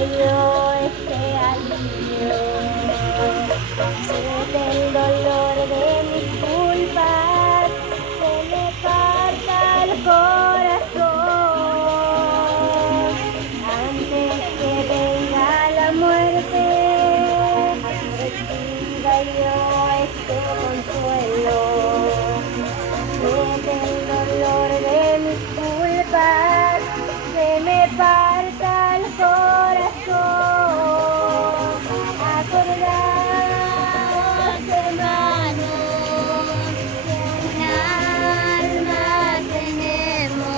yo este alivio. Sé del dolor de mis culpas, se me parta el corazón. Antes que venga la muerte, reciba yo este consuelo. Sé del dolor de mis culpas, se me parta el corazón. Acordaos, hermanos, que un alma tenemos,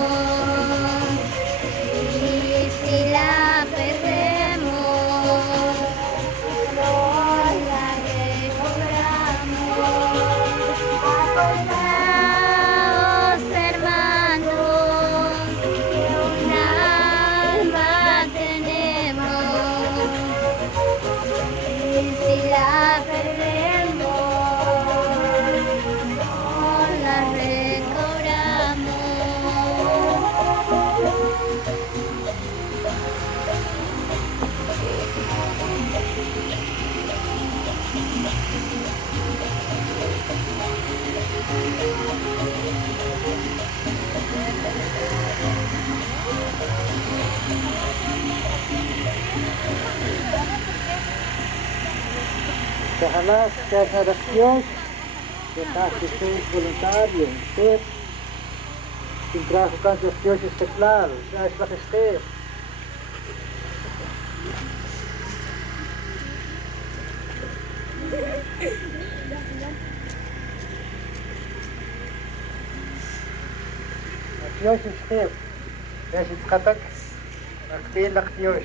y si la perdemos, no la recobramos. Acordaos, hermanos, que un alma tenemos, y si la perdemos, no la recobramos. Ojalá que esa oración que hace su voluntario, usted, sin trabajo con Dios es claro, ya es la gestión. Dios es jefe, ya es katak, actin la Dios.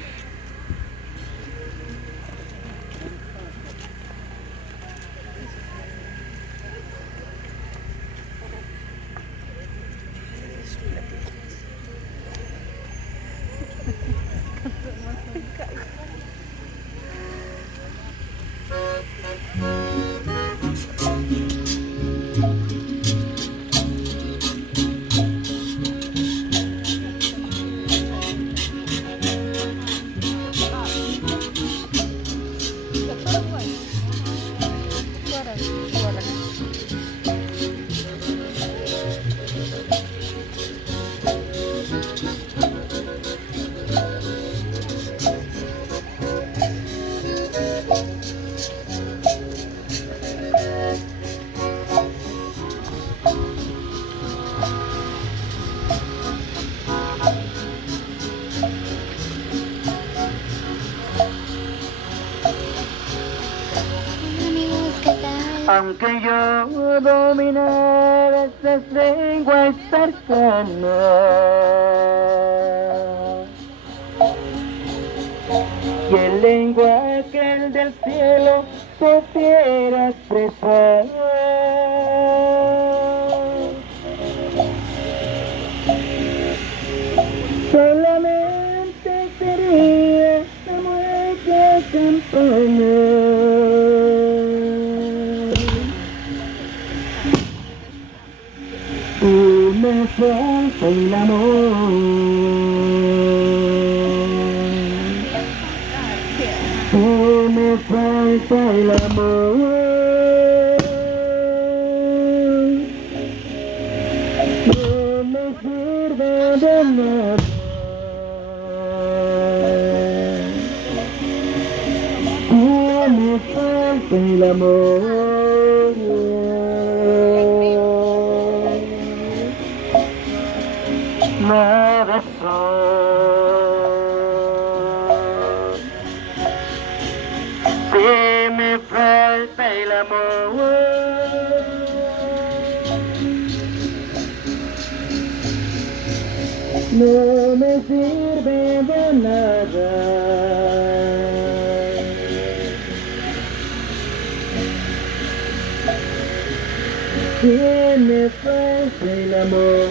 Aunque yo dominara estas lenguas arcanas, y en lengua que el del cielo supiera expresar, solamente sería la mueca campana. Me falta el amor, me falta el amor, no me sirve de nada, me falta el amor. Nada soy, si me falta el amor, no me sirve de nada. Si me falta el amor,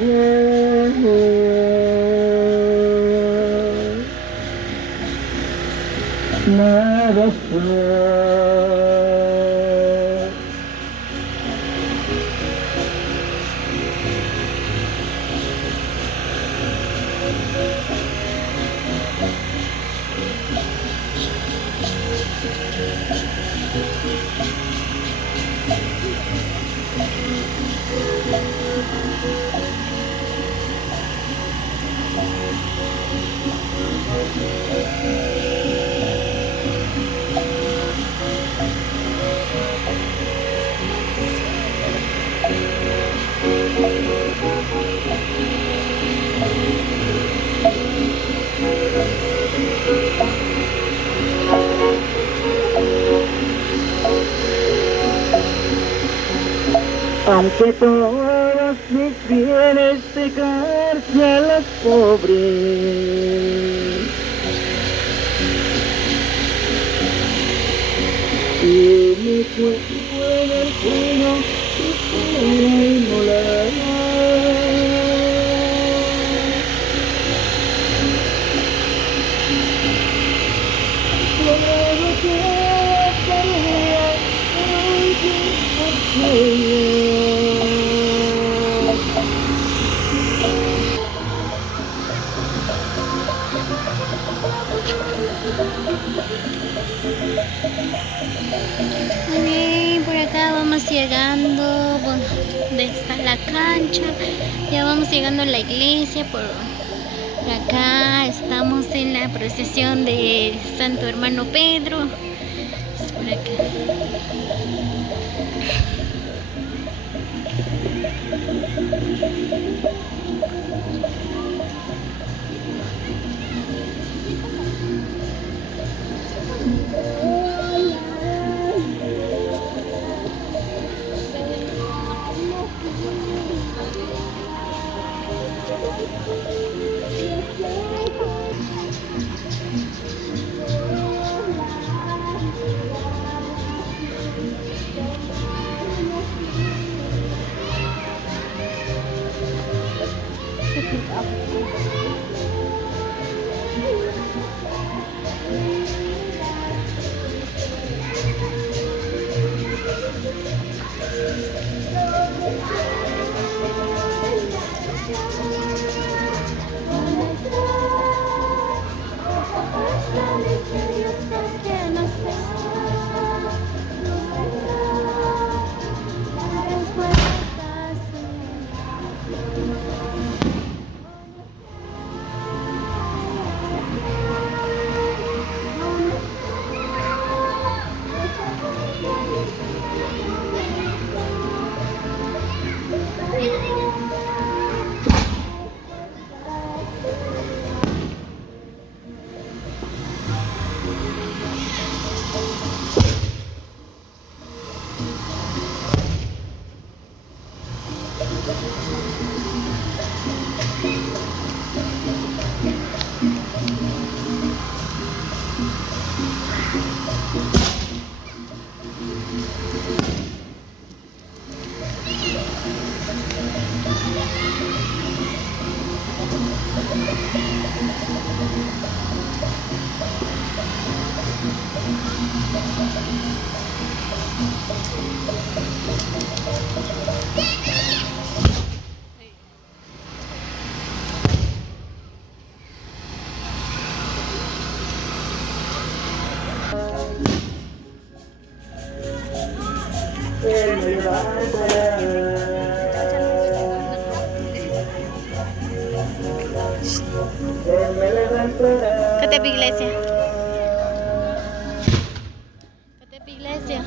nada soy. Aunque todos mis bienes de cárcel a los pobres, y mi cuerpo en el fuego y fuera inmolado. Luego que estaría Muy bien, por acá vamos llegando, bueno, donde está la cancha, ya vamos llegando a la iglesia, por acá estamos en la procesión de Santo Hermano Pedro, es por acá. Katep iglesia. Katep iglesia.